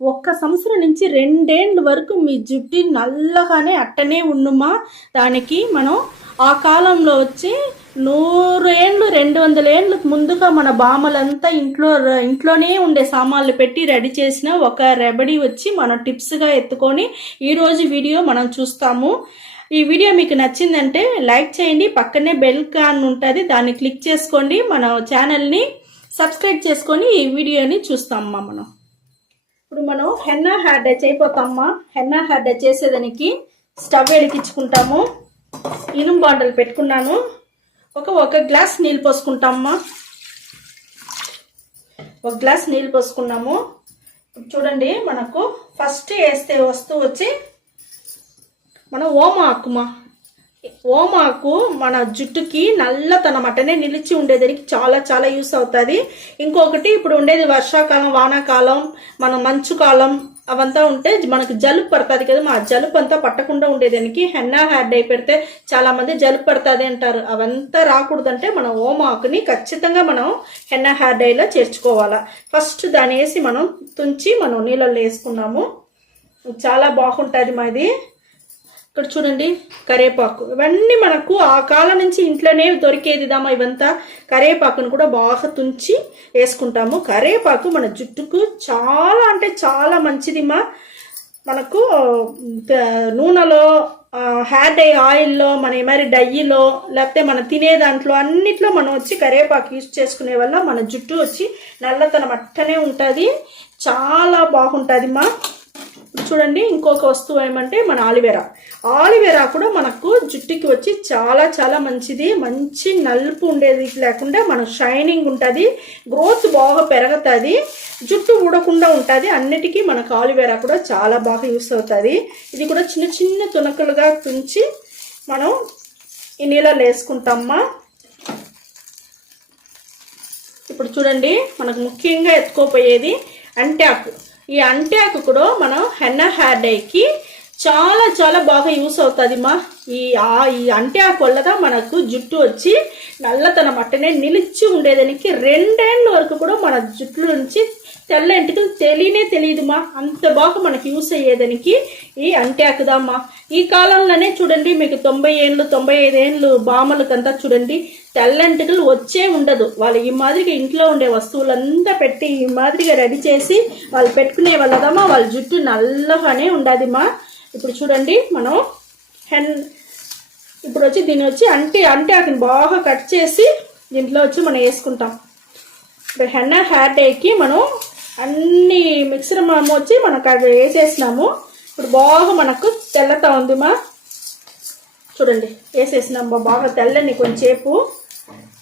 ఒక్క సంవత్సరం నుంచి రెండేండ్ల వరకు మీ జుట్టి నల్లగానే అట్టనే ఉండుమా? దానికి మనం ఆ కాలంలో వచ్చి నూరు ఏండ్లు రెండు వందల ఏండ్లకు ముందుగా మన బామలంతా ఇంట్లో ఇంట్లోనే ఉండే సామాన్లు పెట్టి రెడీ చేసిన ఒక రెబడీ వచ్చి మనం టిప్స్గా ఎత్తుకొని ఈరోజు వీడియో మనం చూస్తాము. ఈ వీడియో మీకు నచ్చిందంటే లైక్ చేయండి. పక్కనే బెల్ కాన్ ఉంటుంది. దాన్ని క్లిక్ చేసుకోండి. మన ఛానల్ని సబ్స్క్రైబ్ చేసుకొని ఈ వీడియోని చూస్తామమ్మా మనం. ఇప్పుడు మనం హెన్నా హెయిర్ డే చేయపోతామమ్మా. హెన్నా హెయిర్ చేసేదానికి స్టవ్ వెలిగించుకుంటాము. ఇనుము బాండలు పెట్టుకున్నాను. ఒక ఒక గ్లాస్ నీళ్ళు పోసుకుంటామా ఒక గ్లాస్ నీళ్ళు పోసుకున్నాము. చూడండి మనకు ఫస్ట్ వేస్తే వస్తువు వచ్చి మనం ఓమ ఆకుమా. ఓమాకు మన జుట్టుకి నల్లతనం అట్టనే నిలిచి ఉండేదానికి చాలా చాలా యూస్ అవుతుంది. ఇంకొకటి ఇప్పుడు ఉండేది వర్షాకాలం వానాకాలం మన మంచు కాలం అవంతా ఉంటే మనకు జలుబు పడుతుంది కదా. మా జలుబు అంతా పట్టకుండా ఉండేదానికి హెన్నా హెయిర్ డై పెడితే చాలా మంది జలుబు పడుతుంది అంటారు. అవంతా రాకూడదంటే మనం ఓమాకుని ఖచ్చితంగా మనం హెన్నా హెయిర్ డైలో చేర్చుకోవాలా. ఫస్ట్ దాని వేసి మనం తుంచి మనం నీళ్ళల్లో వేసుకున్నాము. చాలా బాగుంటుంది మాది. ఇక్కడ చూడండి కరేపాకు. ఇవన్నీ మనకు ఆ కాలం నుంచి ఇంట్లోనే దొరికేది దామా ఇవంతా. కరేపాకును కూడా బాగా తుంచి వేసుకుంటాము. కరేపాకు మన జుట్టుకు చాలా అంటే చాలా మంచిదిమా మనకు నూనెలో హెయిర్ డై ఆయిల్లో మన ఏమైనా డయ్యిలో లేకపోతే మనం తినే దాంట్లో అన్నిట్లో మనం వచ్చి కరివేపాకు యూజ్ చేసుకునే వల్ల మన జుట్టు వచ్చి నల్లతనం అట్టనే ఉంటుంది. చాలా బాగుంటుంది మా. చూడండి ఇంకొక వస్తువు ఏమంటే మన ఆలివేరా. ఆలివేరా కూడా మనకు జుట్టుకి వచ్చి చాలా చాలా మంచిది. మంచి నలుపు ఉండేది లేకుండా మన షైనింగ్ ఉంటుంది. గ్రోత్ బాగా పెరుగుతుంది. జుట్టు ఊడకుండా ఉంటుంది. అన్నిటికీ మనకు ఆలివేరా కూడా చాలా బాగా యూస్ అవుతుంది. ఇది కూడా చిన్న చిన్న తునకలుగా తుంచి మనం ఈ నీళ్ళలో వేసుకుంటామా? ఇప్పుడు చూడండి మనకు ముఖ్యంగా ఎత్తుకోపోయేది ఆకు ఈ అంటాకు కూడా మనం హెన్న హెయిర్ డేకి చాలా చాలా బాగా యూస్ అవుతుంది మా ఈ ఆ ఈ అంటాకు వల్లదా మనకు జుట్టు వచ్చి నల్లతనం అట్టనే నిలిచి ఉండేదానికి రెండేళ్ళ వరకు కూడా మన జుట్టు నుంచి తెల్ల ఎంటుకలు తెలియనే తెలియదుమా? అంత బాగా మనకి యూస్ అయ్యేదానికి ఈ అంటాకుదమ్మా ఈ కాలంలోనే చూడండి మీకు తొంభై ఏళ్ళు తొంభై ఐదు ఏళ్ళు బామలకంతా చూడండి తెల్లంటికలు వచ్చే ఉండదు. వాళ్ళు ఈ మాదిరిగా ఇంట్లో ఉండే వస్తువులంతా పెట్టి ఈ మాదిరిగా రెడీ చేసి వాళ్ళు పెట్టుకునే వాళ్ళదమ్మా వాళ్ళ జుట్టు నల్లగానే ఉండదిమా. ఇప్పుడు చూడండి మనం హెన్ ఇప్పుడు వచ్చి దీన్ని వచ్చి అంటే అంటే అతను బాగా కట్ చేసి దీంట్లో వచ్చి మనం వేసుకుంటాం. ఇప్పుడు హెన్న హెయిర్ డేకి మనం అన్ని మిక్సర్ మనము వచ్చి మనకు అక్కడ వేసేసినాము. ఇప్పుడు బాగా మనకు తెల్లతా ఉందిమా చూడండి వేసేసినాం బాగా తెల్లని కొంచెంసేపు.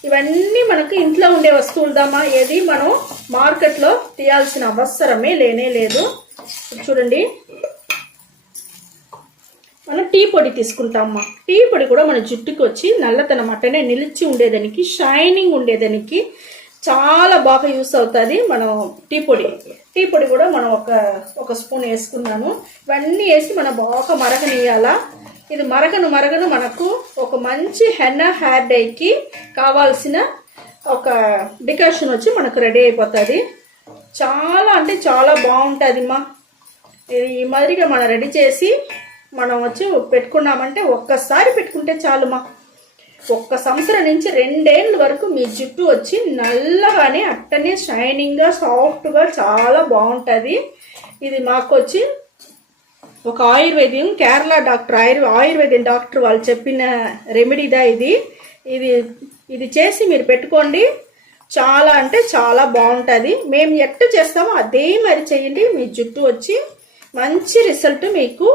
ఇవన్నీ మనకు ఇంట్లో ఉండే వస్తువులదామా. ఏది మనం మార్కెట్లో తీయాల్సిన అవసరమే లేనే లేదు. చూడండి. మనం టీ పొడి తీసుకుంటామమ్మా టీ పొడి కూడా మన జుట్టుకి వచ్చి నల్లతనం అట్టనే నిలిచి ఉండేదానికి షైనింగ్ ఉండేదానికి చాలా బాగా యూస్ అవుతుంది మనం టీ పొడి. టీ పొడి కూడా మనం ఒక ఒక స్పూన్ వేసుకున్నాము ఇవన్నీ వేసి మనం బాగా మరగనియాలా ఇది మరగను మరగను మనకు ఒక మంచి హెన్నా హెయిర్ డైకి కావాల్సిన ఒక డికాషన్ వచ్చి మనకు రెడీ అయిపోతుంది. చాలా అంటే చాలా బాగుంటుంది మా ఇది ఈ మాదిరిగా మనం రెడీ చేసి మనం వచ్చి పెట్టుకున్నామంటే ఒక్కసారి పెట్టుకుంటే చాలుమా. ఒక్క సంవత్సరం నుంచి రెండేళ్ళ వరకు మీ జుట్టు వచ్చి నల్లగానే అట్టనే షైనింగ్గా సాఫ్ట్గా చాలా బాగుంటుంది. ఇది మాకు వచ్చి ఒక ఆయుర్వేదం కేరళ డాక్టర్ ఆయుర్ ఆయుర్వేదం డాక్టర్ వాళ్ళు చెప్పిన రెమెడీదా ఇది. ఇది ఇది చేసి మీరు పెట్టుకోండి. చాలా అంటే చాలా బాగుంటుంది. మేము ఎట్ట చేస్తామో అదే మరి చేయండి. మీ జుట్టు వచ్చి మంచి రిజల్ట్ మీకు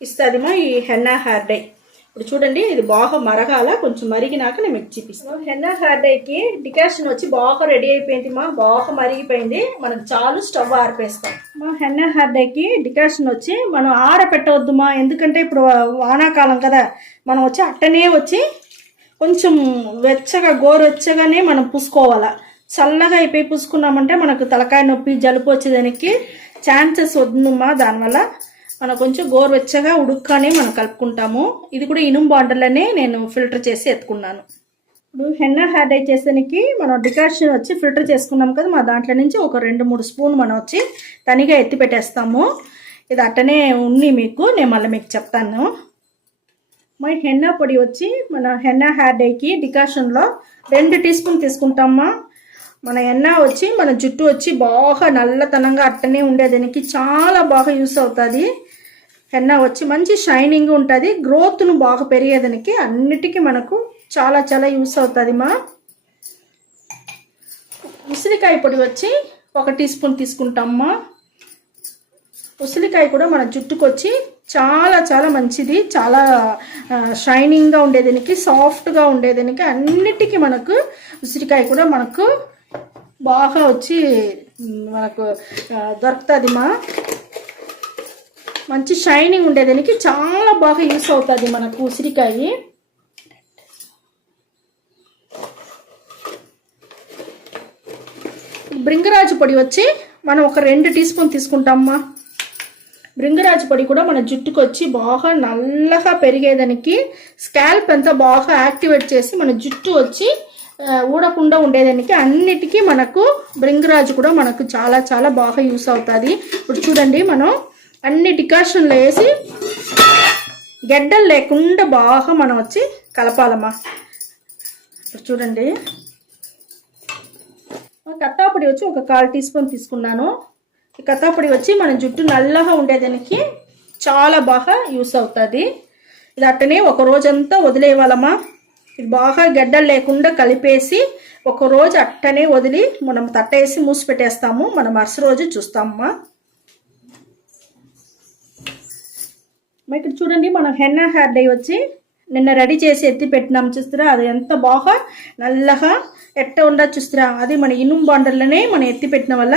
ఇస్తుందిమా ఈ హెన్నా హెయిర్ డై. ఇప్పుడు చూడండి ఇది బాగా మరగాల కొంచెం మరిగినాక నేను మీకు చూపిస్తాను హెన్నా హెయిర్ డైకి డికాషన్ వచ్చి బాగా రెడీ అయిపోయింది మా బాగా మరిగిపోయింది. మనకు చాలు స్టవ్ ఆరిపేస్తాం. మా హెన్నా హెయిర్ డైకి డికాషన్ వచ్చి మనం ఆరపెట్టవద్దు మా ఎందుకంటే ఇప్పుడు వానాకాలం కదా మనం వచ్చి అట్టనే వచ్చి కొంచెం వెచ్చగా గోరువెచ్చగానే మనం పూసుకోవాలా. చల్లగా అయిపోయి పూసుకున్నామంటే మనకు తలకాయ నొప్పి జలుబు వచ్చేదానికి ఛాన్సెస్ వద్దుమా దానివల్ల? మనం కొంచెం గోరువెచ్చగా ఉడుక్కనే మనం కలుపుకుంటాము. ఇది కూడా ఇనుము బాండర్లనే నేను ఫిల్టర్ చేసి ఎత్తుకున్నాను. ఇప్పుడు హెన్నా హ్యాడ్ డై చేసేనికి మనం డికాషన్ వచ్చి ఫిల్టర్ చేసుకున్నాం కదా మా దాంట్లో నుంచి ఒక రెండు మూడు స్పూన్ మనం వచ్చి తనిగా ఎత్తి పెట్టేస్తాము. ఇది అట్టనే ఉంది మీకు నేను మళ్ళీ మీకు చెప్తాను. మా హెన్నా పొడి వచ్చి మన హెన్నా హ్యాడ్ డైకి డికాషన్లో రెండు టీ స్పూన్ తీసుకుంటామా? మన ఎన్న వచ్చి మన జుట్టు వచ్చి బాగా నల్లతనంగా అట్టనే ఉండేదానికి చాలా బాగా యూస్ అవుతుంది. హెన్నా వచ్చి మంచి షైనింగ్ ఉంటుంది. గ్రోత్ను బాగా పెరిగేదానికి అన్నిటికీ మనకు చాలా చాలా యూస్ అవుతుంది మా. ఉసిరికాయ పొడి వచ్చి ఒక టీ స్పూన్ తీసుకుంటామ్మా ఉసిరికాయ కూడా మన జుట్టుకు వచ్చి చాలా చాలా మంచిది. చాలా షైనింగ్గా ఉండేదానికి సాఫ్ట్గా ఉండేదానికి అన్నిటికీ మనకు ఉసిరికాయ కూడా మనకు బాగా వచ్చి మనకు దొరుకుతుంది మా. మంచి షైనింగ్ ఉండేదానికి చాలా బాగా యూస్ అవుతుంది మనకు ఉసిరికాయ. బ్రింగరాజు పొడి వచ్చి మనం ఒక రెండు టీ స్పూన్ తీసుకుంటామమ్మా. బ్రింగరాజు పొడి కూడా మన జుట్టుకు వచ్చి బాగా నల్లగా పెరిగేదానికి స్కాల్ప్ అంతా బాగా యాక్టివేట్ చేసి మన జుట్టు వచ్చి ఊడకుండా ఉండేదానికి అన్నిటికీ మనకు బ్రింగరాజు కూడా మనకు చాలా చాలా బాగా యూస్ అవుతుంది. ఇప్పుడు చూడండి మనం అన్ని డికాషన్లు వేసి గెడ్డలు లేకుండా బాగా మనం వచ్చి కలపాలమ్మా. ఇప్పుడు చూడండి. కత్తాపొడి వచ్చి ఒక కాల్ టీ స్పూన్ తీసుకున్నాను. ఈ కత్తాపొడి వచ్చి మన జుట్టు నల్లగా ఉండేదానికి చాలా బాగా యూస్ అవుతుంది. ఇది అట్టనే ఒక రోజంతా వదిలేవాలమ్మా ఇది బాగా గడ్డలు లేకుండా కలిపేసి ఒక రోజు అట్టనే వదిలి మనం తట్టేసి మూసి పెట్టేస్తాము. మనం మరుస రోజు చూస్తామమ్మా. ఇక్కడ చూడండి మనం హెన్నా హెయిర్ డై వచ్చి నిన్న రెడీ చేసి ఎత్తి పెట్టినాం చూస్తారా. అది ఎంత బాగా నల్లగా ఎట్ట ఉండా చూస్తారా. అది మన ఇనుము బాండర్లోనే మనం ఎత్తి పెట్టిన వల్ల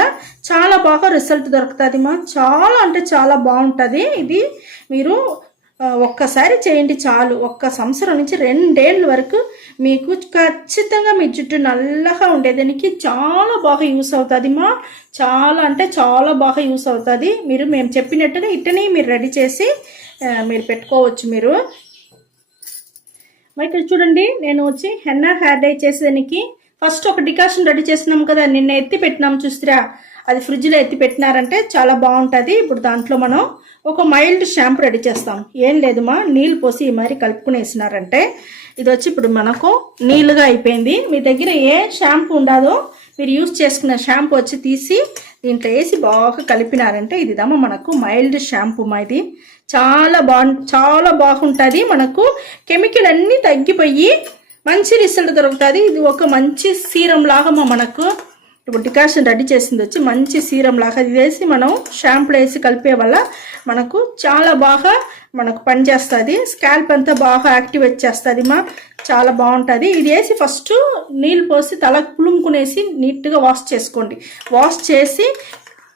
చాలా బాగా రిజల్ట్ దొరుకుతుంది మా. చాలా అంటే చాలా బాగుంటుంది. ఇది మీరు ఒక్కసారి చేయండి చాలు. ఒక్క సంవత్సరం నుంచి రెండేళ్ళ వరకు మీకు ఖచ్చితంగా మీ జుట్టు నల్లగా ఉండేదానికి చాలా బాగా యూస్ అవుతుంది మా. చాలా అంటే చాలా బాగా యూస్ అవుతుంది. మీరు మేము చెప్పినట్టుగా ఇట్టనే మీరు రెడీ చేసి మీరు పెట్టుకోవచ్చు మీరు. మరి ఇక్కడ చూడండి నేను వచ్చి హెన్నా హెయిర్ డై చేసేదానికి ఫస్ట్ ఒక డికాషన్ రెడీ చేసినాం కదా నిన్న ఎత్తి పెట్టినాం చూస్తారా అది ఫ్రిడ్జ్లో ఎత్తి పెట్టినారంటే చాలా బాగుంటుంది. ఇప్పుడు దాంట్లో మనం ఒక మైల్డ్ షాంపూ రెడీ చేస్తాం. ఏం లేదు మా నీళ్ళు పోసి ఈ మరి కలుపుకునేసినారంటే. ఇది వచ్చి ఇప్పుడు మనకు నీళ్ళుగా అయిపోయింది. మీ దగ్గర ఏ షాంపూ ఉండదో మీరు యూజ్ చేసుకున్న షాంపూ వచ్చి తీసి దీంట్లో వేసి బాగా కలిపినారంటే ఇదిదమ్మా మనకు మైల్డ్ షాంపూ మా ఇది. చాలా బా చాలా బాగుంటుంది. మనకు కెమికల్ అన్నీ తగ్గిపోయి మంచి రిజల్ట్ దొరుకుతుంది. ఇది ఒక మంచి సీరం లాగా మనకు ఇప్పుడు డికాషన్ రెడీ చేసింది వచ్చి మంచి సీరం లాగా ఇది వేసి మనం షాంపులు వేసి కలిపే వల్ల మనకు చాలా బాగా మనకు పనిచేస్తుంది స్కాల్ప్ అంతా బాగా యాక్టివేట్ చేస్తుంది మా చాలా బాగుంటుంది. ఇది వేసి ఫస్ట్ నీళ్ళు పోసి తల పులుముకునేసి నీట్గా వాష్ చేసుకోండి. వాష్ చేసి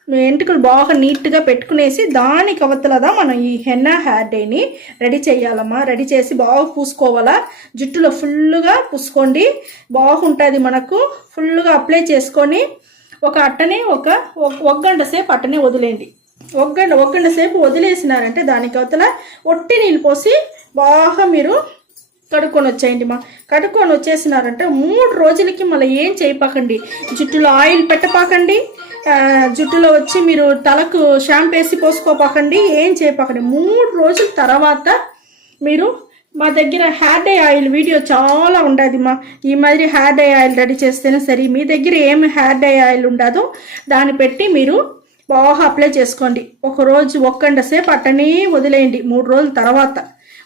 వెంట్రుకలు బాగా నీట్గా పెట్టుకునేసి దానికి అవతలదా మనం ఈ హెన్నా హెయిర్ డేని రెడీ చేయాలమ్మా. రెడీ చేసి బాగా పూసుకోవాలా? జుట్టులో ఫుల్గా పూసుకోండి. బాగుంటుంది మనకు. ఫుల్గా అప్లై చేసుకొని ఒక అట్టనే ఒక ఒక గంట సేపు అట్టనే వదిలేయండి. ఒక గంట ఒక గంట సేపు వదిలేసినారంటే దాని కవతల ఒట్టి నీళ్ళు పోసి బాగా మీరు కడుక్కొని వచ్చేయండి మా. కడుక్కొని వచ్చేసినారంటే మూడు రోజులకి మళ్ళీ ఏం చేయపాకండి. జుట్టులో ఆయిల్ పెట్టపాకండి. జుట్టులో వచ్చి మీరు తలకు షాంపూ వేసి పోసుకోపాకండి. ఏం చేయపాకండి. మూడు రోజుల తర్వాత మీరు మా దగ్గర హెయిర్ డై ఆయిల్ వీడియో చాలా ఉండదు మా. ఈ మాదిరి హెయిర్ డై ఆయిల్ రెడీ చేస్తేనే సరే మీ దగ్గర ఏమి హెయిర్ డై ఆయిల్ ఉండదో దాన్ని పెట్టి మీరు బాగా అప్లై చేసుకోండి. ఒక రోజు ఒక్కండ సేపు అట్టనే వదిలేయండి. మూడు రోజుల తర్వాత.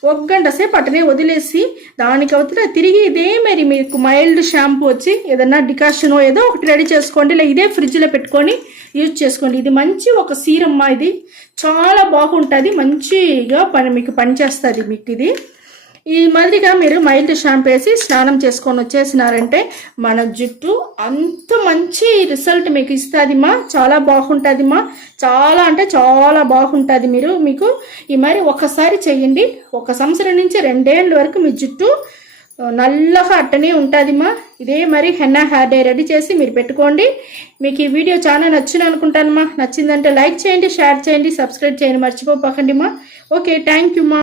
ఒక గంట సేపు అట్టనే వదిలేసి దానికి అవుతున్న తిరిగి ఇదే మరి మీకు మైల్డ్ షాంపూ వచ్చి ఏదన్నా డికాషన్ ఏదో ఒకటి రెడీ చేసుకోండి ఇలా ఇదే ఫ్రిడ్జ్లో పెట్టుకొని యూజ్ చేసుకోండి. ఇది మంచి ఒక సీరమ్మా ఇది. చాలా బాగుంటుంది. మంచిగా పని మీకు పనిచేస్తుంది మీకు ఇది. ఈ మాదిరిగా మీరు మైల్డ్ షాంపూ వేసి స్నానం చేసుకొని వచ్చేసినారంటే మన జుట్టు అంత మంచి రిజల్ట్ మీకు ఇస్తుందిమా? చాలా బాగుంటుందిమా? చాలా అంటే చాలా బాగుంటుంది మీరు. మీకు ఈ మరి ఒకసారి చెయ్యండి ఒక సంవత్సరం నుంచి రెండేళ్ళ వరకు మీ జుట్టు నల్లగా అట్టనే ఉంటుందిమా? ఇదే మరి హెన్నా హెయిర్ డే రెడీ చేసి మీరు పెట్టుకోండి. మీకు ఈ వీడియో చాలా నచ్చింది అనుకుంటానమ్మా. నచ్చిందంటే లైక్ చేయండి షేర్ చేయండి సబ్స్క్రైబ్ చేయండి మర్చిపోకండి మా ఓకే థ్యాంక్ యూ మా